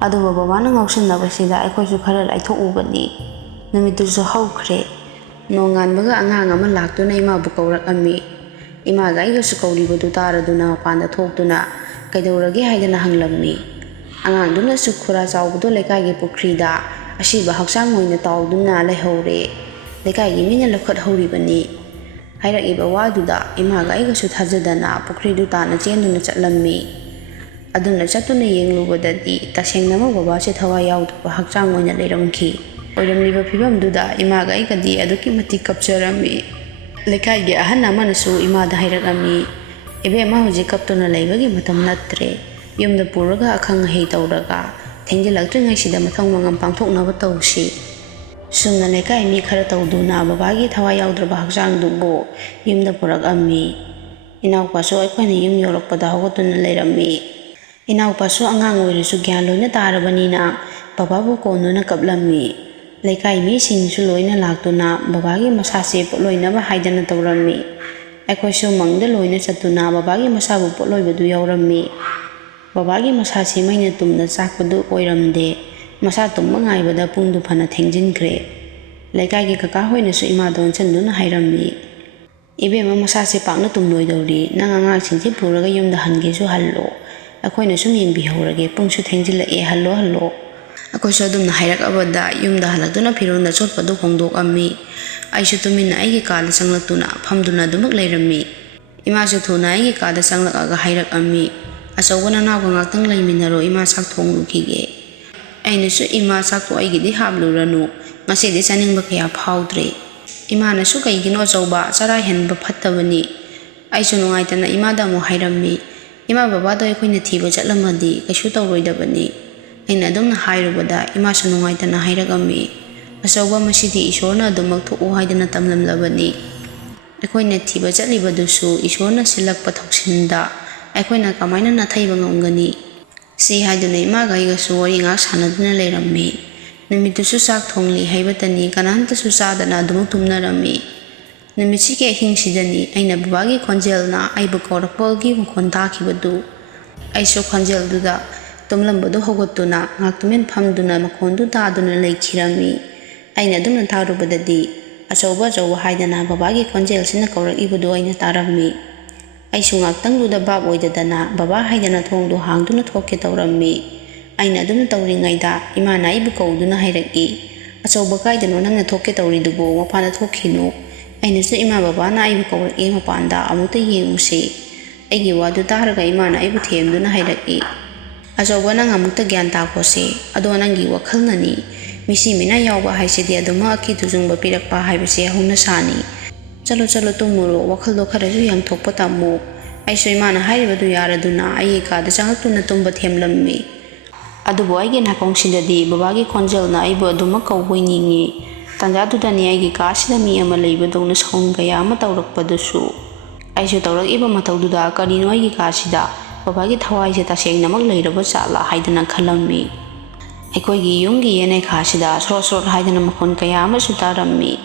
ꯑꯗꯨꯕꯨ ꯕꯕꯥꯅ ꯉꯥꯎꯁꯤꯟꯅꯕꯁꯤꯗ ꯑꯩꯈꯣꯏꯁꯨ ꯈꯔ ꯂꯥꯏꯊꯣꯛꯎꯕꯅꯤ꯫ ꯅꯨꯃꯤꯠꯇꯨꯁꯨ ꯍꯧꯈ꯭ꯔꯦ꯫ ꯅꯣꯡꯉꯥꯟꯕꯒ ꯑꯉꯥꯡ ꯑꯃ ꯂꯥꯛꯇꯨꯅ ꯏꯃꯥꯕꯨ ꯀꯧꯔꯛꯑꯝꯃꯤ꯫ ꯏꯃꯥꯒ ꯑꯩꯒꯁꯨ ꯀꯧꯔꯤꯕꯗꯨ ꯇꯥꯔꯗꯨꯅ ꯃꯄꯥꯟꯗ ꯊꯣꯛꯇꯨꯅ "ꯀꯩꯗꯧꯔꯒꯦ?" ꯍꯥꯏꯗꯅ ꯍꯪꯂꯝꯃꯤ꯫ ꯑꯉꯥꯡꯗꯨꯅꯁꯨ "ꯈꯨꯔꯥ ꯆꯥꯎꯕꯗꯣ ꯂꯩꯀꯥꯏꯒꯤ ꯄꯨꯈ꯭ꯔꯤꯗ ꯑꯁꯤꯕ ꯍꯛꯆꯥꯡ ꯑꯣꯏꯅ ꯇꯥꯎꯗꯨꯅ ꯂꯩꯍꯧꯔꯦ, ꯂꯩꯀꯥꯏꯒꯤ ꯃꯤꯅ ꯂꯧꯈꯠꯍꯧꯔꯤꯕꯅꯤ." ꯍꯥꯏꯔꯛꯏꯕ ꯋꯥꯗꯨꯗ ꯏꯃꯥꯒ ꯑꯩꯒꯁꯨ ꯊꯥꯖꯗꯅ ꯄꯨꯈ꯭ꯔꯤꯗꯨ ꯇꯥꯟꯅ ꯆꯦꯟꯗꯨꯅ ꯆꯠꯂꯝꯃꯤ꯫ ꯑꯗꯨꯅ ꯆꯠꯇꯨꯅ ꯌꯦꯡꯂꯨꯕꯗꯗꯤ ꯇꯁꯦꯡꯅꯃꯛ ꯕꯕꯥꯁꯦ ꯊꯋꯥꯏ ꯌꯥꯎꯗꯕ ꯍꯛꯆꯥꯡ ꯑꯣꯏꯅ ꯂꯩꯔꯝꯈꯤ꯫ ꯑꯣꯏꯔꯝꯂꯤꯕ ꯐꯤꯚꯝꯗꯨꯗ ꯏꯃꯥꯒ ꯑꯩꯒꯗꯤ ꯑꯗꯨꯛꯀꯤ ꯃꯇꯤꯛ ꯀꯞꯆꯔꯝꯃꯤ꯫ ꯂꯩꯀꯥꯏꯒꯤ ꯑꯍꯟ ꯑꯃꯅꯁꯨ ꯏꯃꯥꯗ ꯍꯥꯏꯔꯛꯑꯝꯃꯤ, "ꯏꯕꯦꯝꯃ, ꯍꯧꯖꯤꯛ ꯀꯞꯇꯨꯅ ꯂꯩꯕꯒꯤ ꯃꯇꯝ ꯅꯠꯇ꯭ꯔꯦ. ꯌꯨꯝꯗ ꯄꯨꯔꯒ ꯑꯈꯪ ꯑꯍꯩ ꯇꯧꯔꯒ ꯊꯦꯡꯖꯤꯜꯂꯛꯇ꯭ꯔꯤꯉꯩꯁꯤꯗ ꯃꯊꯧ ꯃꯉꯝ ꯄꯥꯡꯊꯣꯛꯅꯕ ꯇꯧꯁꯤ." ꯁꯨꯝꯅ ꯂꯩꯀꯥꯏ ꯃꯤ ꯈꯔ ꯇꯧꯗꯨꯅ ꯕꯕꯥꯒꯤ ꯊꯋꯥꯏ ꯌꯥꯎꯗ꯭ꯔꯕ ꯍꯛꯆꯥꯡꯗꯨꯕꯨ ꯌꯨꯝꯗ ꯄꯨꯔꯛꯑꯝꯃꯤ꯫ ꯏꯅꯥꯎꯄꯥꯁꯨ ꯑꯩꯈꯣꯏꯅ ꯌꯨꯝ ꯌꯧꯔꯛꯄꯗ ꯍꯧꯒꯠꯇꯨꯅ ꯂꯩꯔꯝꯃꯤ꯫ ꯏꯅꯥꯎꯄꯥꯁꯨ ꯑꯉꯥꯡ ꯑꯣꯏꯔꯁꯨ ꯒ꯭ꯌꯥꯟ ꯂꯣꯏꯅ ꯇꯥꯔꯕꯅꯤꯅ ꯕꯕꯥꯕꯨ ꯀꯣꯟꯗꯨꯅ ꯀꯞꯂꯝꯃꯤ꯫ ꯂꯩꯀꯥꯏ ꯃꯤꯁꯤꯡꯁꯨ ꯂꯣꯏꯅ ꯂꯥꯛꯇꯨꯅ ꯕꯕꯥꯒꯤ ꯃꯁꯥꯁꯦ ꯄꯣꯠꯂꯣꯏꯅꯕ ꯍꯥꯏꯗꯅ ꯇꯧꯔꯝꯃꯤ꯫ ꯑꯩꯈꯣꯏꯁꯨ ꯃꯪꯗ ꯂꯣꯏꯅ ꯆꯠꯇꯨꯅ ꯕꯕꯥꯒꯤ ꯃꯁꯥꯕꯨ ꯄꯣꯠꯂꯣꯏꯕꯗꯨ ꯌꯥꯎꯔꯝꯃꯤ꯫ ꯕꯕꯥꯒꯤ ꯃꯁꯥꯁꯤ ꯃꯩꯅ ꯇꯨꯝꯅ ꯆꯥꯛꯄꯗꯨ ꯑꯣꯏꯔꯝꯗꯦ꯫ ꯃꯁꯥ ꯇꯨꯝꯕ ꯉꯥꯏꯕꯗ ꯄꯨꯡꯗꯨ ꯐꯅ ꯊꯦꯡꯖꯤꯟꯈ꯭ꯔꯦ꯫ ꯂꯩꯀꯥꯏꯒꯤ ꯀꯀꯥ ꯍꯣꯏꯅꯁꯨ ꯏꯃꯥꯗ ꯑꯣꯟꯁꯤꯟꯗꯨꯅ ꯍꯥꯏꯔꯝꯃꯤ, "ꯏꯕꯦꯝꯃ, ꯃꯁꯥꯁꯦ ꯄꯥꯛꯅ ꯇꯨꯝꯂꯣꯏꯗꯧꯔꯤ. ꯅꯪ ꯑꯉꯥꯡꯁꯤꯡꯁꯦ ꯄꯨꯔꯒ ꯌꯨꯝꯗ ꯍꯟꯒꯦꯁꯨ ꯍꯜꯂꯣ. ꯑꯩꯈꯣꯏꯅ ꯁꯨꯝ ꯌꯦꯡꯕꯤꯍꯧꯔꯒꯦ. ꯄꯨꯡꯁꯨ ꯊꯦꯡꯖꯤꯜꯂꯛꯑꯦ, ꯍꯜꯂꯣ ꯍꯜꯂꯣ." ꯑꯩꯈꯣꯏꯁꯨ ꯑꯗꯨꯝꯅ ꯍꯥꯏꯔꯛꯑꯕꯗ ꯌꯨꯝꯗ ꯍꯜꯂꯛꯇꯨꯅ ꯐꯤꯔꯣꯜ ꯑꯆꯣꯠꯄꯗꯨ ꯍꯣꯡꯗꯣꯛꯑꯝꯃꯤ꯫ ꯑꯩꯁꯨ ꯇꯨꯃꯤꯟꯅ ꯑꯩꯒꯤ ꯀꯥꯗ ꯆꯪꯂꯛꯇꯨꯅ ꯐꯝꯗꯨꯅ ꯑꯗꯨꯃꯛ ꯂꯩꯔꯝꯃꯤ꯫ ꯏꯃꯥꯁꯨ ꯊꯨꯅ ꯑꯩꯒꯤ ꯀꯥꯗ ꯆꯪꯂꯛꯑꯒ ꯍꯥꯏꯔꯛꯑꯝꯃꯤ, "ꯑꯆꯧꯕ ꯅꯅꯥꯎꯒ ꯉꯥꯛꯇꯪ ꯂꯩꯃꯤꯟꯅꯔꯣ, ꯏꯃꯥ ꯆꯥꯛ ꯊꯣꯡꯂꯨꯈꯤꯒꯦ." ꯑꯩꯅꯁꯨ "ꯏꯃꯥ, ꯆꯥꯛꯇꯣ ꯑꯩꯒꯤꯗꯤ ꯍꯥꯞꯂꯨꯔꯅꯨ, ꯉꯁꯤꯗꯤ ꯆꯥꯅꯤꯡꯕ ꯀꯌꯥ ꯐꯥꯎꯗ꯭ꯔꯦ." ꯏꯃꯥꯅꯁꯨ "ꯀꯩꯒꯤꯅꯣ ꯑꯆꯧꯕ, ꯆꯔꯥ ꯍꯦꯟꯕ ꯐꯠꯇꯕꯅꯤ." ꯑꯩꯁꯨ ꯅꯨꯡꯉꯥꯏꯇꯅ ꯏꯃꯥꯗ ꯑꯃꯨꯛ ꯍꯥꯏꯔꯝꯃꯤ, "ꯏꯃꯥ, ꯕꯕꯥꯗꯣ ꯑꯩꯈꯣꯏꯅ ꯊꯤꯕ ꯆꯠꯂꯝꯃꯗꯤ ꯀꯩꯁꯨ ꯇꯧꯔꯣꯏꯗꯕꯅꯤ." ꯑꯩꯅ ꯑꯗꯨꯝꯅ ꯍꯥꯏꯔꯨꯕꯗ ꯏꯃꯥꯁꯨ ꯅꯨꯡꯉꯥꯏꯇꯅ ꯍꯥꯏꯔꯛꯑꯝꯃꯤ, "ꯑꯆꯧꯕ, ꯃꯁꯤꯗꯤ ꯏꯁꯣꯔꯅ ꯑꯗꯨꯃꯛ ꯊꯣꯛꯎ ꯍꯥꯏꯗꯅ ꯇꯝꯂꯝꯂꯕꯅꯤ. ꯑꯩꯈꯣꯏꯅ ꯊꯤꯕ ꯆꯠꯂꯤꯕꯗꯨꯁꯨ ꯏꯁꯣꯔꯅ ꯁꯤꯜꯂꯛꯄ ꯊꯧꯁꯤꯟꯗ ꯑꯩꯈꯣꯏꯅ ꯀꯃꯥꯏꯅ ꯅꯥꯊꯩꯕ ꯉꯝꯒꯅꯤ?" ꯁꯤ ꯍꯥꯏꯗꯨꯅ ꯏꯃꯥꯒ ꯑꯩꯒꯁꯨ ꯋꯥꯔꯤ ꯉꯥꯏꯍꯥꯛ ꯁꯥꯟꯅꯗꯨꯅ ꯂꯩꯔꯝꯃꯤ꯫ ꯅꯨꯃꯤꯠꯇꯨꯁꯨ ꯆꯥꯛ ꯊꯣꯡꯂꯤ ꯍꯥꯏꯕꯇꯅꯤ ꯀꯅꯥꯝꯇꯁꯨ ꯆꯥꯗꯅ ꯑꯗꯨꯃꯛ ꯇꯨꯝꯅꯔꯝꯃꯤ꯫ ꯅꯨꯃꯤꯠꯁꯤꯒꯤ ꯑꯍꯤꯡꯁꯤꯗꯅꯤ ꯑꯩꯅ ꯕꯕꯥꯒꯤ ꯈꯣꯟꯖꯦꯜꯅ ꯑꯩꯕꯨ ꯀꯧꯔꯛꯄꯒꯤ ꯃꯈꯣꯟ ꯇꯥꯈꯤꯕꯗꯨ꯫ ꯑꯩꯁꯨ ꯈꯣꯟꯖꯦꯜꯗꯨꯗ ꯇꯨꯝꯂꯝꯕꯗꯨ ꯍꯧꯒꯠꯇꯨꯅ ꯉꯥꯛ ꯇꯨꯃꯤꯟ ꯐꯝꯗꯨꯅ ꯃꯈꯣꯟꯗꯨ ꯇꯥꯗꯨꯅ ꯂꯩꯈꯤꯔꯝꯃꯤ꯫ ꯑꯩꯅ ꯑꯗꯨꯝꯅ ꯇꯥꯔꯨꯕꯗꯗꯤ "ꯑꯆꯧꯕ, ꯑꯆꯧꯕ" ꯍꯥꯏꯗꯅ ꯕꯕꯥꯒꯤ ꯈꯣꯟꯖꯦꯜꯁꯤꯅ ꯀꯧꯔꯛꯏꯕꯗꯨ ꯑꯩꯅ ꯇꯥꯔꯝꯃꯤ꯫ ꯑꯩꯁꯨ ꯉꯥꯛꯇꯪꯗꯨꯗ ꯚꯥꯞ ꯑꯣꯏꯗꯗꯅ ꯕꯕꯥ ꯍꯥꯏꯗꯅ ꯊꯣꯡꯗꯨ ꯍꯥꯡꯗꯨꯅ ꯊꯣꯛꯀꯦ ꯇꯧꯔꯝꯃꯤ꯫ ꯑꯩꯅ ꯑꯗꯨꯝꯅ ꯇꯧꯔꯤꯉꯩꯗ ꯏꯃꯥꯅ ꯑꯩꯕꯨ ꯀꯧꯗꯨꯅ ꯍꯥꯏꯔꯛꯏ, "ꯑꯆꯧꯕ, ꯀꯥꯏꯗꯅꯣ ꯅꯪꯅ ꯊꯣꯛꯀꯦ ꯇꯧꯔꯤꯗꯨꯕꯨ? ꯃꯄꯥꯟꯗ ꯊꯣꯛꯈꯤꯅꯨ." ꯑꯩꯅꯁꯨ "ꯏꯃꯥ, ꯕꯕꯥꯅ ꯑꯩꯕꯨ ꯀꯧꯔꯛꯏ ꯃꯄꯥꯟꯗ, ꯑꯃꯨꯛꯇ ꯌꯦꯡꯉꯨꯁꯤ." ꯑꯩꯒꯤ ꯋꯥꯗꯨ ꯇꯥꯔꯒ ꯏꯃꯥꯅ ꯑꯩꯕꯨ ꯊꯦꯝꯗꯨꯅ ꯍꯥꯏꯔꯛꯏ, "ꯑꯆꯧꯕ, ꯅꯪ ꯑꯃꯨꯛꯇ ꯒ꯭ꯌꯥꯟ ꯇꯥꯈꯣꯁꯦ. ꯑꯗꯣ ꯅꯪꯒꯤ ꯋꯥꯈꯜꯅꯅꯤ. ꯃꯤꯆꯤ ꯃꯤꯅꯥ ꯌꯥꯎꯕ ꯍꯥꯏꯁꯤꯗꯤ ꯑꯗꯨꯃꯛ ꯑꯀꯤ ꯇꯨꯖꯨꯡꯕ ꯄꯤꯔꯛꯄ ꯍꯥꯏꯕꯁꯦ ꯍꯧꯅꯁꯥꯅꯤ. ꯆꯠꯂꯣ ꯆꯠꯂꯣ, ꯇꯨꯝꯃꯨꯔꯣ. ꯋꯥꯈꯜꯗꯣ ꯈꯔꯁꯨ ꯌꯥꯡꯊꯣꯛꯄ ꯇꯝꯃꯨ." ꯑꯩꯁꯨ ꯏꯃꯥꯅ ꯍꯥꯏꯔꯤꯕꯗꯨ ꯌꯥꯔꯗꯨꯅ ꯑꯩꯒꯤ ꯀꯥꯗ ꯆꯪꯉꯛꯇꯨꯅ ꯇꯨꯝꯕ ꯊꯦꯝꯂꯝꯃꯤ꯫ ꯑꯗꯨꯕꯨ ꯑꯩꯒꯤ ꯅꯥꯀꯣꯡꯁꯤꯗꯗꯤ ꯕꯕꯥꯒꯤ ꯈꯣꯟꯖꯦꯜꯅ ꯑꯩꯕꯨ ꯑꯗꯨꯃꯛ ꯀꯧꯕꯣꯏ ꯅꯤꯡꯏ꯫ ꯇꯥꯟꯖꯥꯗꯨꯗꯅꯤ ꯑꯩꯒꯤ ꯀꯥꯁꯤꯗ ꯃꯤ ꯑꯃ ꯂꯩꯕꯗꯧꯅ ꯁꯥꯎꯟ ꯀꯌꯥ ꯑꯃ ꯇꯧꯔꯛꯄꯗꯨꯁꯨ꯫ ꯑꯩꯁꯨ ꯇꯧꯔꯛꯏꯕ ꯃꯇꯧꯗꯨꯗ ꯀꯔꯤꯅꯣ ꯑꯩꯒꯤ ꯀꯥꯁꯤꯗ ꯕꯕꯥꯒꯤ ꯊꯋꯥꯏꯁꯦ ꯇꯁꯦꯡꯅꯃꯛ ꯂꯩꯔꯕ ꯖꯥꯠꯂꯥ ꯍꯥꯏꯗꯅ ꯈꯜꯂꯝꯃꯤ꯫ ꯑꯩꯈꯣꯏꯒꯤ ꯌꯨꯝꯒꯤ ꯌꯦꯅꯩꯈꯥꯁꯤꯗ ꯁ꯭ꯔꯣꯠ ꯁ꯭ꯔꯣꯠ ꯍꯥꯏꯗꯅ ꯃꯈꯣꯟ ꯀꯌా ꯑꯃꯁꯨ ꯇꯥꯔꯝꯃꯤ꯫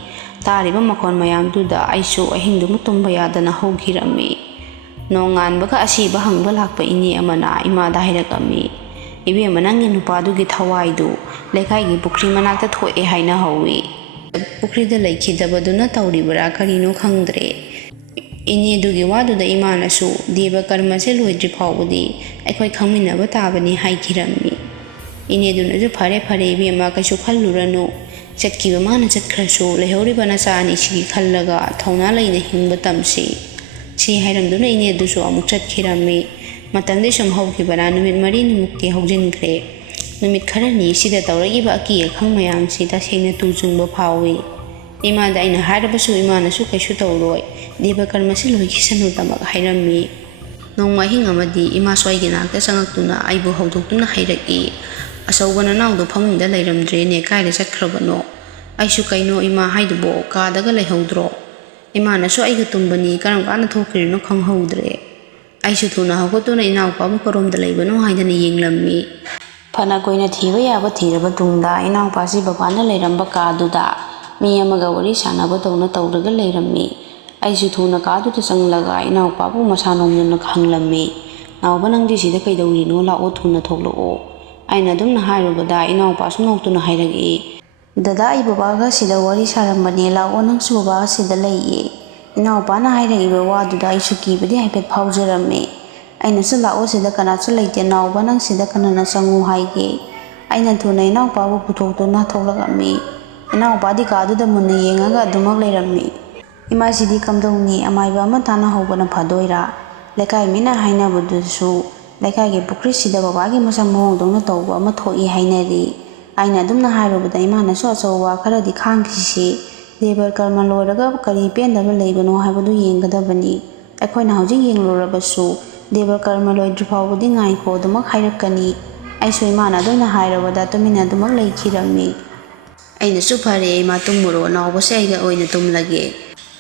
ꯇꯥꯔꯤꯕ ꯃꯈꯣꯟ ꯃꯌꯥꯝꯗꯨꯗ ꯑꯩꯁꯨ ꯑꯍꯤꯡꯗꯨꯃ ꯇꯨꯝꯕ ꯌꯥꯗꯅ ꯍꯧꯈꯤꯔꯝꯃꯤ꯫ ꯅꯣꯡꯉꯥꯟꯕꯒ ꯑꯁꯤꯕ ꯍꯪꯕ ꯂꯥꯛꯄ ꯏꯅꯦ ꯑꯃꯅ ꯏꯃꯥꯗ ꯍꯥꯏꯔꯛꯑꯝꯃꯤ, "ꯏꯕꯦꯝꯃ, ꯅꯪꯒꯤ ꯅꯨꯄꯥꯗꯨꯒꯤ ꯊꯋꯥꯏꯗꯨ ꯂꯩꯀꯥꯏꯒꯤ ꯄꯨꯈ꯭ꯔꯤ ꯃꯅꯥꯛꯇ ꯊꯣꯛꯑꯦ ꯍꯥꯏꯅꯍꯧꯋꯤ꯫ ꯄꯨꯈ꯭ꯔꯤꯗ ꯂꯩꯈꯤꯗꯕꯗꯨꯅ ꯇꯧꯔꯤꯕ꯭ꯔꯥ ꯀꯔꯤꯅꯣ ꯈꯪꯗ꯭ꯔꯦ." ꯏꯅꯦꯗꯨꯒꯤ ꯋꯥꯗꯨꯗ ꯏꯃꯥꯅꯁꯨ ꯗꯦꯕ ꯀꯔꯃꯁꯦ ꯂꯣꯏꯗ꯭ꯔꯤ ꯐꯥꯎꯕꯗꯤ ꯑꯩꯈꯣꯏ ꯈꯪꯃꯤꯟꯅꯕ ꯇꯥꯕꯅꯤ ꯍꯥꯏꯈꯤꯔꯝꯃꯤ꯫ ꯏꯅꯦꯗꯨꯅꯁꯨ "ꯐꯔꯦ ꯐꯔꯦ ꯏꯕꯦꯝꯃ, ꯀꯩꯁꯨ ꯈꯜꯂꯨꯔꯅꯨ. ꯆꯠꯈꯤꯕ ꯃꯥꯅ ꯆꯠꯈ꯭ꯔꯁꯨ ꯂꯩꯍꯧꯔꯤꯕ ꯅꯆꯥ ꯑꯅꯤꯁꯤꯒꯤ ꯈꯜꯂꯒ ꯊꯧꯅꯥ ꯂꯩꯅ ꯍꯤꯡꯕ ꯇꯝꯁꯤ." ꯁꯤ ꯍꯥꯏꯔꯝꯗꯨꯅ ꯏꯅꯦꯗꯨꯁꯨ ꯑꯃꯨꯛ ꯆꯠꯈꯤꯔꯝꯃꯤ꯫ ꯃꯇꯝꯗꯤ ꯁꯨꯝ ꯍꯧꯈꯤꯕꯅ ꯅꯨꯃꯤꯠ 4ꯅꯤꯃꯨꯛꯇꯤ ꯍꯧꯖꯤꯟꯈ꯭ꯔꯦ꯫ ꯅꯨꯃꯤꯠ ꯈꯔꯅꯤ ꯁꯤꯗ ꯇꯧꯔꯛꯏꯕ ꯑꯀꯤ ꯑꯈꯪ ꯃꯌꯥꯝꯁꯤ ꯇꯁꯦꯡꯅ ꯇꯨ ꯆꯨꯡꯕ ꯐꯥꯎꯏ꯫ ꯏꯃꯥꯗ ꯑꯩꯅ ꯍꯥꯏꯔꯕꯁꯨ ꯏꯃꯥꯅꯁꯨ ꯀꯩꯁꯨ ꯇꯧꯔꯣꯏ, ꯗꯦꯕ ꯀꯔꯃꯁꯤ ꯂꯣꯏꯈꯤꯁꯅꯨꯇꯃꯛ ꯍꯥꯏꯔꯝꯃꯤ꯫ ꯅꯣꯡꯃ ꯑꯍꯤꯡ ꯑꯃꯗꯤ ꯏꯃꯥꯁꯨ ꯑꯩꯒꯤ ꯅꯥꯛꯇ ꯆꯪꯉꯛꯇꯨꯅ ꯑꯩꯕꯨ ꯍꯧꯗꯣꯛꯇꯨꯅ ꯍꯥꯏꯔꯛꯏ, "ꯑꯆꯧꯕ ꯅꯅꯥꯎꯗꯣ ꯐꯃꯨꯡꯗ ꯂꯩꯔꯝꯗ꯭ꯔꯦꯅꯦ, ꯀꯥꯏꯗ ꯆꯠꯈ꯭ꯔꯕꯅꯣ?" ꯑꯩꯁꯨ "ꯀꯩꯅꯣ ꯏꯃꯥ ꯍꯥꯏꯗꯨꯕꯣ, ꯀꯥꯗꯒ ꯂꯩꯍꯧꯗ꯭ꯔꯣ?" ꯏꯃꯥꯅꯁꯨ "ꯑꯩꯒ ꯇꯨꯝꯕꯅꯤ, ꯀꯔꯝ ꯀꯥꯟꯗ ꯊꯣꯛꯈ꯭ꯔꯤꯅꯣ ꯈꯪꯍꯧꯗ꯭ꯔꯦ." ꯑꯩꯁꯨ ꯊꯨꯅ ꯍꯧꯒꯠꯇꯨꯅ ꯏꯅꯥꯎꯄꯥꯕꯨ ꯀꯔꯣꯝꯗ ꯂꯩꯕꯅꯣ ꯍꯥꯏꯗꯅ ꯌꯦꯡꯂꯝꯃꯤ꯫ ꯐꯅ ꯀꯨꯏꯅ ꯊꯤꯕ ꯌꯥꯕ ꯊꯤꯔꯕ ꯇꯨꯡꯗ ꯏꯅꯥꯎꯄꯥꯁꯤ ꯕꯕꯥꯅ ꯂꯩꯔꯝꯕ ꯀꯥꯗꯨꯗ ꯃꯤ ꯑꯃꯒ ꯋꯥꯔꯤ ꯁꯥꯟꯅꯕꯗꯧꯅ ꯇꯧꯔꯒ ꯂꯩꯔꯝꯃꯤ꯫ ꯑꯩꯁꯨ ꯊꯨꯅ ꯀꯥꯗꯨꯗ ꯆꯪꯂꯒ ꯏꯅꯥꯎꯄꯥꯕꯨ ꯃꯁꯥ ꯅꯣꯝꯗꯨꯅ ꯍꯪꯂꯝꯃꯤ, "ꯅꯥꯎꯕ, ꯅꯪꯗꯤ ꯁꯤꯗ ꯀꯩꯗꯧꯔꯤꯅꯣ? ꯂꯥꯛꯑꯣ, ꯊꯨꯅ ꯊꯣꯛꯂꯛꯑꯣ." ꯑꯩꯅ ꯑꯗꯨꯝꯅ ꯍꯥꯏꯔꯨꯕꯗ ꯏꯅꯥꯎꯄꯥꯁꯨ ꯅꯣꯛꯇꯨꯅ ꯍꯥꯏꯔꯛꯏ, "ꯗꯗꯥ, ꯑꯩ ꯕꯕꯥꯒ ꯁꯤꯗ ꯋꯥꯔꯤ ꯁꯥꯔꯝꯕꯅꯦ, ꯂꯥꯛꯑꯣ, ꯅꯪꯁꯨ ꯕꯕꯥꯒ ꯁꯤꯗ ꯂꯩꯌꯦ." ꯏꯅꯥꯎꯄꯥꯅ ꯍꯥꯏꯔꯛꯏꯕ ꯋꯥꯗꯨꯗ ꯑꯩꯁꯨ ꯀꯤꯕꯗꯤ ꯍꯥꯏꯐꯦꯠ ꯐꯥꯎꯖꯔꯝꯃꯤ꯫ ꯑꯩꯅꯁꯨ "ꯂꯥꯛꯑꯣ, ꯁꯤꯗ ꯀꯅꯥꯁꯨ ꯂꯩꯇꯦ, ꯅꯥꯎꯕ, ꯅꯪ ꯁꯤꯗ ꯀꯅꯥꯅ ꯆꯪꯉꯨ ꯍꯥꯏꯒꯦ?" ꯑꯩꯅ ꯊꯨꯅ ꯏꯅꯥꯎꯄꯥꯕꯨ ꯄꯨꯊꯣꯛꯇꯨꯅ ꯊꯣꯛꯂꯛꯑꯝꯃꯤ꯫ ꯏꯅꯥꯎꯄꯥꯗꯤ ꯀꯥꯗꯨꯗ ꯃꯨꯟꯅ ꯌꯦꯡꯉꯒ ꯑꯗꯨꯃꯛ ꯂꯩꯔꯝꯃꯤ꯫ "ꯏꯃꯥꯁꯤꯗꯤ ꯀꯝꯗꯧꯅꯤ? ꯑꯃꯥꯏꯕ ꯑꯃ ꯇꯥꯟꯅꯍꯧꯕꯅ ꯐꯗꯣꯏꯔꯥ? ꯂꯩꯀꯥꯏ ꯃꯤꯅ ꯍꯥꯏꯅꯕꯗꯨꯁꯨ ꯂꯩꯀꯥꯏꯒꯤ ꯄꯨꯈ꯭ꯔꯤꯁꯤꯗ ꯕꯕꯥꯒꯤ ꯃꯁꯝ ꯃꯑꯣꯡꯗꯧꯅ ꯇꯧꯕ ꯑꯃ ꯊꯣꯛꯏ ꯍꯥꯏꯅꯔꯤ." ꯑꯩꯅ ꯑꯗꯨꯝꯅ ꯍꯥꯏꯔꯨꯕꯗ ꯏꯃꯥꯅꯁꯨ "ꯑꯆꯧꯕ ꯈꯔꯗꯤ ꯈꯥꯡꯈꯤꯁꯤ. ꯗꯦꯕ ꯀꯔꯃ ꯂꯣꯏꯔꯒ ꯀꯔꯤ ꯄꯦꯟꯗꯕ ꯂꯩꯕꯅꯣ ꯍꯥꯏꯕꯗꯨ ꯌꯦꯡꯒꯗꯕꯅꯤ. ꯑꯩꯈꯣꯏꯅ ꯍꯧꯖꯤꯛ ꯌꯦꯡꯂꯨꯔꯕꯁꯨ ꯗꯦꯕ ꯀꯔꯃ ꯂꯣꯏꯗ꯭ꯔꯤ ꯐꯥꯎꯕꯗꯤ ꯉꯥꯏꯈꯣ, ꯑꯗꯨꯃꯛ ꯍꯥꯏꯔꯛꯀꯅꯤ." ꯑꯩꯁꯨ ꯏꯃꯥꯅ ꯑꯗꯨꯝꯅ ꯍꯥꯏꯔꯕꯗ ꯇꯨꯃꯤꯟꯅ ꯑꯗꯨꯃꯛ ꯂꯩꯈꯤꯔꯝꯃꯤ꯫ ꯑꯩꯅꯁꯨ "ꯐꯔꯦ ꯏꯃꯥ, ꯇꯨꯝꯃꯨꯔꯣ. ꯅꯥꯎꯕꯁꯦ ꯑꯩꯒ ꯑꯣꯏꯅ ꯇꯨꯝꯂꯒꯦ."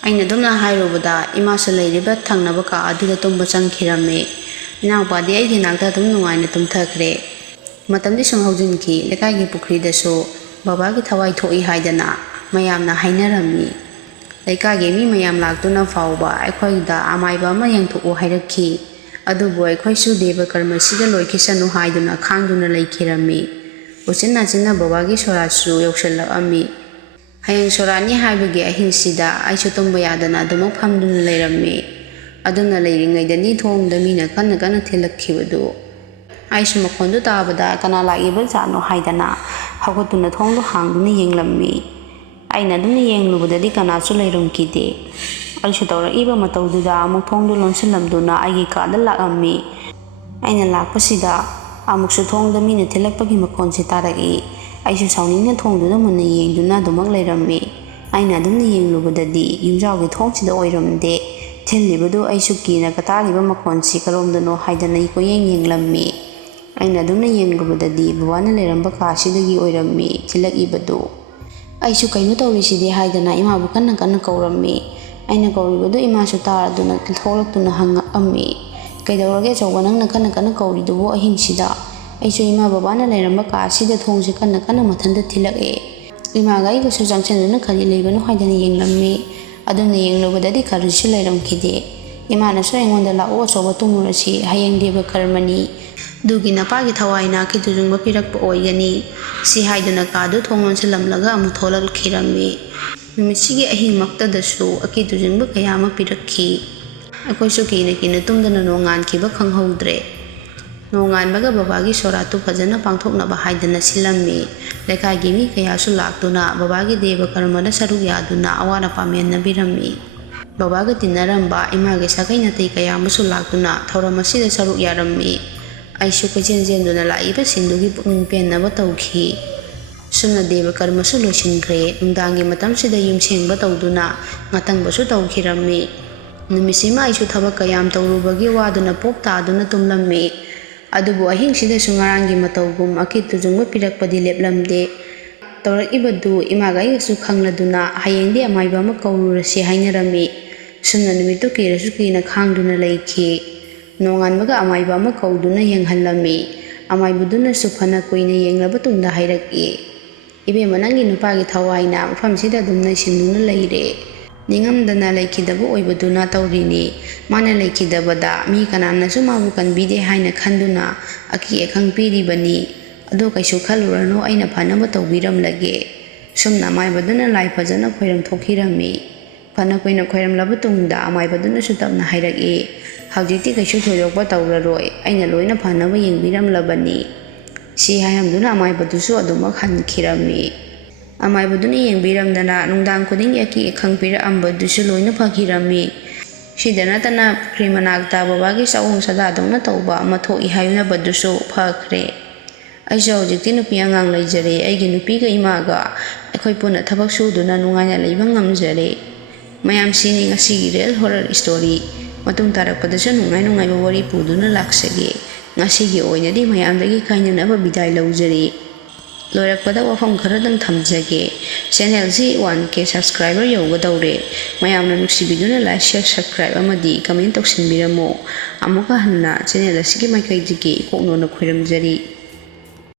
ꯑꯩꯅ ꯑꯗꯨꯝꯅ ꯍꯥꯏꯔꯨꯕꯗ ꯏꯃꯥꯁꯨ ꯂꯩꯔꯤꯕ ꯊꯪꯅꯕ ꯀꯥ ꯑꯗꯨꯗ ꯇꯨꯝꯕ ꯆꯪꯈꯤꯔꯝꯃꯤ꯫ ꯏꯅꯥꯎꯄꯥꯗꯤ ꯑꯩꯒꯤ ꯅꯥꯛꯇ ꯑꯗꯨꯝ ꯅꯨꯡꯉꯥꯏꯅ ꯇꯨꯝꯊꯈ꯭ꯔꯦ꯫ ꯃꯇꯝꯗꯤ ꯁꯨꯝ ꯍꯧꯖꯤꯟꯈꯤ꯫ ꯂꯩꯀꯥꯏꯒꯤ ꯄꯨꯈ꯭ꯔꯤꯗꯁꯨ ꯕꯕꯥꯒꯤ ꯊꯋꯥꯏ ꯊꯣꯛꯏ ꯍꯥꯏꯗꯅ ꯃꯌꯥꯝꯅ ꯍꯥꯏꯅꯔꯝꯃꯤ꯫ ꯂꯩꯀꯥꯏꯒꯤ ꯃꯤ ꯃꯌꯥꯝ ꯂꯥꯛꯇꯨꯅ ꯐꯥꯎꯕ ꯑꯩꯈꯣꯏꯗ ꯑꯃꯥꯏꯕ ꯑꯃ ꯌꯦꯡꯊꯣꯛꯎ ꯍꯥꯏꯔꯛꯈꯤ꯫ ꯑꯗꯨꯕꯨ ꯑꯩꯈꯣꯏꯁꯨ ꯗꯦꯕ ꯀꯔꯃꯁꯤꯗ ꯂꯣꯏꯈꯤꯁꯅꯨ ꯍꯥꯏꯗꯨꯅ ꯈꯥꯡꯗꯨꯅ ꯂꯩꯈꯤꯔꯝꯃꯤ꯫ ꯎꯆꯤꯟ ꯅꯥꯆꯤꯟꯅ ꯕꯕꯥꯒꯤ ꯁꯣꯔꯥꯠꯁꯨ ꯌꯧꯁꯤꯜꯂꯛꯑꯝꯃꯤ꯫ ꯍꯌꯦꯡ ꯁꯣꯔꯥꯠꯅꯤ ꯍꯥꯏꯕꯒꯤ ꯑꯍꯤꯡꯁꯤꯗ ꯑꯩꯁꯨ ꯇꯨꯝꯕ ꯌꯥꯗꯅ ꯑꯗꯨꯃꯛ ꯐꯝꯗꯨꯅ ꯂꯩꯔꯝꯃꯤ꯫ ꯑꯗꯨꯅ ꯂꯩꯔꯤꯉꯩꯗꯅꯤ ꯊꯣꯡꯗ ꯃꯤꯅ ꯀꯟꯅ ꯀꯟꯅ ꯊꯤꯜꯂꯛꯈꯤꯕꯗꯨ꯫ ꯑꯩꯁꯨ ꯃꯈꯣꯟꯗꯨ ꯇꯥꯕꯗ ꯀꯅꯥ ꯂꯥꯛꯏꯕꯖꯥꯠꯅꯣ ꯍꯥꯏꯗꯅ ꯍꯧꯒꯠꯇꯨꯅ ꯊꯣꯡꯗꯨ ꯍꯥꯡꯗꯨꯅ ꯌꯦꯡꯂꯝꯃꯤ꯫ ꯑꯩꯅ ꯑꯗꯨꯝꯅ ꯌꯦꯡꯂꯨꯕꯗꯗꯤ ꯀꯅꯥꯁꯨ ꯂꯩꯔꯝꯈꯤꯗꯦ꯫ ꯑꯩꯁꯨ ꯇꯧꯔꯛꯏꯕ ꯃꯇꯧꯗꯨꯗ ꯑꯃꯨꯛ ꯊꯣꯡꯗꯨ ꯂꯣꯟꯁꯤꯜꯂꯝꯗꯨꯅ ꯑꯩꯒꯤ ꯀꯥꯗ ꯂꯥꯛꯑꯝꯃꯤ꯫ ꯑꯩꯅ ꯂꯥꯛꯄꯁꯤꯗ ꯑꯃꯨꯛꯁꯨ ꯊꯣꯡꯗ ꯃꯤꯅ ꯊꯤꯜꯂꯛꯄꯒꯤ ꯃꯈꯣꯟꯁꯤ ꯇꯥꯔꯛꯏ꯫ ꯑꯩꯁꯨ ꯁꯥꯎꯅꯤꯡꯅ ꯊꯣꯡꯗꯨꯗ ꯃꯨꯟꯅ ꯌꯦꯡꯗꯨꯅ ꯑꯗꯨꯃꯛ ꯂꯩꯔꯝꯃꯤ꯫ ꯑꯩꯅ ꯑꯗꯨꯝꯅ ꯌꯦꯡꯂꯨꯕꯗꯗꯤ ꯌꯨꯝꯖꯥꯎꯒꯤ ꯊꯣꯡꯁꯤꯗ ꯑꯣꯏꯔꯝꯗꯦ꯫ ꯊꯤꯜꯂꯤꯕꯗꯨ ꯑꯩꯁꯨ ꯀꯤꯅꯒ ꯇꯥꯔꯤꯕ ꯃꯈꯣꯟꯁꯤ ꯀꯔꯣꯝꯗꯅꯣ ꯍꯥꯏꯗꯅ ꯀꯣꯏꯌꯦꯡ ꯌꯦꯡꯂꯝꯃꯤ꯫ ꯑꯩꯅ ꯑꯗꯨꯝꯅ ꯌꯦꯡꯂꯨꯕꯗꯗꯤ ꯕꯕꯥꯅ ꯂꯩꯔꯝꯕ ꯀꯥꯁꯤꯗꯒꯤ ꯑꯣꯏꯔꯝꯃꯤ ꯊꯤꯜꯂꯛꯏꯕꯗꯨ꯫ ꯑꯩꯁꯨ "ꯀꯩꯅꯣ ꯇꯧꯔꯤꯁꯤꯗꯤ?" ꯍꯥꯏꯗꯅ ꯏꯃꯥꯕꯨ ꯀꯟꯅ ꯀꯟꯅ ꯀꯧꯔꯝꯃꯤ꯫ ꯑꯩꯅ ꯀꯧꯔꯤꯕꯗꯨ ꯏꯃꯥꯁꯨ ꯇꯥꯔꯗꯨꯅ ꯊꯣꯛꯂꯛꯇꯨꯅ ꯍꯪꯉꯛꯑꯝꯃꯤ, "ꯀꯩꯗꯧꯔꯒꯦ ꯑꯆꯧꯕ, ꯅꯪꯅ ꯀꯟꯅ ꯀꯟꯅ ꯀꯧꯔꯤꯗꯨꯕꯨ ꯑꯍꯤꯡꯁꯤꯗ?" ꯑꯩꯁꯨ ꯏꯃꯥ ꯕꯕꯥꯅ ꯂꯩꯔꯝꯕ ꯀꯥꯁꯤꯗ ꯊꯣꯡꯁꯤ ꯀꯟꯅ ꯀꯟꯅ ꯃꯊꯟꯇ ꯊꯤꯜꯂꯛꯑꯦ꯫ ꯏꯃꯥꯒ ꯑꯩꯒꯁꯨ ꯆꯪꯁꯤꯟꯗꯨꯅ ꯀꯔꯤ ꯂꯩꯕꯅꯣ ꯍꯥꯏꯗꯅ ꯌꯦꯡꯂꯝꯃꯤ꯫ ꯑꯗꯨꯝꯅ ꯌꯦꯡꯂꯨꯕꯗꯗꯤ ꯀꯔꯤꯁꯨ ꯂꯩꯔꯝꯈꯤꯗꯦ꯫ "ꯏꯃꯥꯅꯁꯨ ꯑꯩꯉꯣꯟꯗ 'ꯂꯥꯛꯑꯣ ꯑꯆꯧꯕ, ꯇꯨꯝꯃꯨꯔꯁꯤ. ꯍꯌꯦꯡ ꯗꯦꯕ ꯀꯔꯃꯅꯤ. ꯗꯨꯒꯤ ꯅꯄꯥꯒꯤ ꯊꯋꯥꯏꯅ ꯑꯀꯤ ꯇꯨꯖꯨꯡꯕ ꯄꯤꯔꯛꯄ ꯑꯣꯏꯒꯅꯤ." ꯁꯤ ꯍꯥꯏꯗꯨꯅ ꯀꯥꯗꯨ ꯊꯣꯡ ꯂꯣꯟꯁꯤꯜꯂꯝꯂꯒ ꯑꯃꯨꯛ ꯊꯣꯛꯂꯛꯈꯤꯔꯝꯃꯤ꯫ ꯅꯨꯃꯤꯠꯁꯤꯒꯤ ꯑꯍꯤꯡꯃꯛꯇꯗꯁꯨ ꯑꯀꯤ ꯇꯨꯖꯨꯡꯕ ꯀꯌꯥ ꯑꯃ ꯄꯤꯔꯛꯈꯤ꯫ ꯑꯩꯈꯣꯏꯁꯨ ꯀꯤꯅ ꯀꯤꯅ ꯇꯨꯝꯗꯅ ꯅꯣꯡꯉꯥꯟꯈꯤꯕ ꯈꯪꯍꯧꯗ꯭ꯔꯦ꯫ ꯅꯣꯡꯉꯥꯟꯕꯒ ꯕꯕꯥꯒꯤ ꯁꯣꯔꯥꯠꯇꯨ ꯐꯖꯅ ꯄꯥꯡꯊꯣꯛꯅꯕ ꯍꯥꯏꯗꯅ ꯁꯤꯜꯂꯝꯃꯤ꯫ ꯂꯩꯀꯥꯏꯒꯤ ꯃꯤ ꯀꯌꯥꯁꯨ ꯂꯥꯛꯇꯨꯅ ꯕꯕꯥꯒꯤ ꯗꯦꯕ ꯀꯔꯃꯗ ꯁꯔꯨꯛ ꯌꯥꯗꯨꯅ ꯑꯋꯥꯠ ꯑꯄꯥ ꯃꯦꯟꯅꯕꯤꯔꯝꯃꯤ꯫ ꯕꯕꯥꯒ ꯇꯤꯟꯅꯔꯝꯕ ꯏꯃꯥꯒꯤ ꯁꯥꯒꯩ ꯅꯥꯇꯩ ꯀꯌꯥ ꯑꯃꯁꯨ ꯂꯥꯛꯇꯨꯅ ꯊꯧꯔꯝ ꯑꯁꯤꯗ ꯁꯔꯨꯛ ꯌꯥꯔꯝꯃꯤ꯫ ꯑꯩꯁꯨ ꯀꯣꯏꯆꯦꯟ ꯆꯦꯟꯗꯨꯅ ꯂꯥꯛꯏꯕꯁꯤꯡꯗꯨꯒꯤ ꯄꯨꯛꯅꯤꯡ ꯄꯦꯟꯅꯕ ꯇꯧꯈꯤ꯫ ꯁꯨꯝꯅ ꯗꯦꯕ ꯀꯔꯃꯁꯨ ꯂꯣꯏꯁꯤꯟꯈ꯭ꯔꯦ꯫ ꯅꯨꯡꯗꯥꯡꯒꯤ ꯃꯇꯝꯁꯤꯗ ꯌꯨꯝꯁꯦꯡꯕ ꯇꯧꯗꯨꯅ ꯉꯥꯇꯪꯕꯁꯨ ꯇꯧꯈꯤꯔꯝꯃꯤ꯫ ꯅꯨꯃꯤꯠꯁꯤꯃ ꯑꯩꯁꯨ ꯊꯕꯛ ꯀꯌꯥꯝ ꯇꯧꯔꯨꯕꯒꯤ ꯋꯥꯗꯨꯅ ꯄꯣꯞ ꯇꯥꯗꯨꯅ ꯇꯨꯝꯂꯝꯃꯤ꯫ ꯑꯗꯨꯕꯨ ꯑꯍꯤꯡꯁꯤꯗꯁꯨ ꯉꯔꯥꯡꯒꯤ ꯃꯇꯧꯒꯨꯝ ꯑꯀꯤ ꯇꯨꯖꯨꯡꯕ ꯄꯤꯔꯛꯄꯗꯤ ꯂꯦꯞꯂꯝꯗꯦ꯫ ꯇꯧꯔꯛꯏꯕꯗꯨ ꯏꯃꯥꯒ ꯑꯩꯒꯁꯨ ꯈꯪꯂꯗꯨꯅ ꯍꯌꯦꯡꯗꯤ ꯑꯃꯥꯏꯕ ꯑꯃ ꯀꯧꯔꯨꯔꯁꯤ ꯍꯥꯏꯅꯔꯝꯃꯤ꯫ ꯁꯨꯝꯅ ꯅꯨꯃꯤꯠꯇꯨ ꯀꯤꯔꯁꯨ ꯀꯤꯅ ꯈꯥꯡꯗꯨꯅ ꯂꯩꯈꯤ꯫ ꯅꯣꯡꯉꯥꯟꯕꯒ ꯑꯃꯥꯏꯕ ꯑꯃ ꯀꯧꯗꯨꯅ ꯌꯦꯡꯍꯜꯂꯝꯃꯤ꯫ ꯑꯃꯥꯏꯕꯗꯨꯅꯁꯨ ꯐꯅ ꯀꯨꯏꯅ ꯌꯦꯡꯂꯕ ꯇꯨꯡꯗ ꯍꯥꯏꯔꯛꯏ, "ꯏꯕꯦꯝꯃ, ꯅꯪꯒꯤ ꯅꯨꯄꯥꯒꯤ ꯊꯋꯥꯏꯅ ꯃꯐꯝꯁꯤꯗ ꯑꯗꯨꯝ ꯅꯩꯁꯤꯟꯗꯨꯅ ꯂꯩꯔꯦ. ꯅꯤꯡꯉꯝꯗꯅ ꯂꯩꯈꯤꯗꯕ ꯑꯣꯏꯕꯗꯨꯅ ꯇꯧꯔꯤꯅꯤ꯫ ꯃꯥꯅ ꯂꯩꯈꯤꯗꯕꯗ ꯃꯤ ꯀꯅꯥꯅꯁꯨ ꯃꯥꯕꯨ ꯀꯟꯕꯤꯗꯦ ꯍꯥꯏꯅ ꯈꯟꯗꯨꯅ ꯑꯀꯤ ꯑꯈꯪ ꯄꯤꯔꯤꯕꯅꯤ꯫ ꯑꯗꯣ ꯀꯩꯁꯨ ꯈꯜꯂꯨꯔꯅꯨ, ꯑꯩꯅ ꯐꯅꯕ ꯇꯧꯕꯤꯔꯝꯂꯒꯦ꯫ ꯁꯨꯝꯅ ꯑꯃꯥꯏꯕꯗꯨꯅ ꯂꯥꯏ ꯐꯖꯅ ꯈꯣꯏꯔꯝꯊꯣꯛꯈꯤꯔꯝꯃꯤ꯫ ꯐꯅ ꯀꯨꯏꯅ ꯈꯣꯏꯔꯝꯂꯕ ꯇꯨꯡꯗ ꯑꯃꯥꯏꯕꯗꯨꯅꯁꯨ ꯇꯞꯅ ꯍꯥꯏꯔꯛꯏ, ꯍꯧꯖꯤꯛꯇꯤ ꯀꯩꯁꯨ ꯊꯣꯏꯗꯣꯛꯄ ꯇꯧꯔꯔꯣꯏ, ꯑꯩꯅ ꯂꯣꯏꯅ ꯐꯅꯕ ꯌꯦꯡꯕꯤꯔꯝꯂꯕꯅꯤ꯫ ꯁꯤ ꯍꯥꯏꯔꯝꯗꯨꯅ ꯑꯃꯥꯏꯕꯗꯨꯁꯨ ꯑꯗꯨꯃꯛ ꯍꯟꯈꯤꯔꯝꯃꯤ꯫ ꯑꯃꯥꯏꯕꯗꯨꯅ ꯌꯦꯡꯕꯤꯔꯝꯗꯅ ꯅꯨꯡꯗꯥꯡ ꯈꯨꯗꯤꯡꯒꯤ ꯑꯀꯤ ꯑꯈꯪ ꯄꯤꯔꯛꯑꯝꯕꯗꯨꯁꯨ ꯂꯣꯏꯅ ꯐꯈꯤꯔꯝꯃꯤ꯫ ꯁꯤꯗ ꯅꯠꯇꯅ ꯄꯨꯈ꯭ꯔꯤ ꯃꯅꯥꯛꯇ ꯕꯕꯥꯒꯤ ꯆꯥꯎꯣꯡ ꯁꯗꯥꯗꯧꯅ ꯇꯧꯕ ꯑꯃ ꯊꯣꯛꯏ ꯍꯥꯏꯅꯕꯗꯨꯁꯨ ꯐꯈ꯭ꯔꯦ꯫ ꯑꯩꯁꯨ ꯍꯧꯖꯤꯛꯇꯤ ꯅꯨꯄꯤ ꯑꯉꯥꯡ ꯂꯩꯖꯔꯦ꯫ ꯑꯩꯒꯤ ꯅꯨꯄꯤꯒ ꯏꯃꯥꯒ ꯑꯩꯈꯣꯏ ꯄꯨꯟꯅ ꯊꯕꯛ ꯁꯨꯗꯨꯅ ꯅꯨꯡꯉꯥꯏꯅ ꯂꯩꯕ ꯉꯝꯖꯔꯦ꯫ ꯃꯌꯥꯝ ꯁꯤꯅꯤ ꯉꯁꯤꯒꯤ ꯔꯤꯌꯦꯜ ꯍꯣꯔꯔ ꯁ꯭ꯇꯣꯔꯤ꯫ ꯃꯇꯨꯡ ꯇꯥꯔꯛꯄꯗꯁꯨ ꯅꯨꯡꯉꯥꯏꯕ ꯋꯥꯔꯤ ꯄꯨꯗꯨꯅ ꯂꯥꯛꯆꯒꯦ꯫ ꯉꯁꯤꯒꯤ ꯑꯣꯏꯅꯗꯤ ꯃꯌꯥꯝꯗꯒꯤ ꯀꯥꯏꯅꯅꯕ ꯕꯤꯗꯥꯏ ꯂꯧꯖꯔꯤ꯫ ꯂꯣꯏꯔꯛꯄꯗ ꯋꯥꯐꯝ ꯈꯔꯗꯪ ꯊꯝꯖꯒꯦ꯫ ꯆꯦꯅꯦꯜꯁꯤ 1K ꯁꯕꯁꯀ꯭ꯔꯥꯏꯕꯔ ꯌꯧꯒꯗꯧꯔꯦ꯫ ꯃꯌꯥꯝꯅ ꯅꯨꯡꯁꯤꯕꯤꯗꯨꯅ ꯂꯥꯏꯛ, ꯁꯦꯌꯔ, ꯁꯕꯁꯀ꯭ꯔꯥꯏꯕ ꯑꯃꯗꯤ ꯀꯃꯦꯟ ꯇꯧꯁꯤꯟꯕꯤꯔꯝꯃꯣ꯫ ꯑꯃꯨꯛꯀ ꯍꯟꯅ ꯆꯦꯅꯦꯜ ꯑꯁꯤꯒꯤ ꯃꯥꯏꯀꯩꯗꯒꯤ ꯏꯀꯣꯛꯅꯣꯟꯅ ꯈꯣꯏꯔꯝꯖꯔꯤ꯫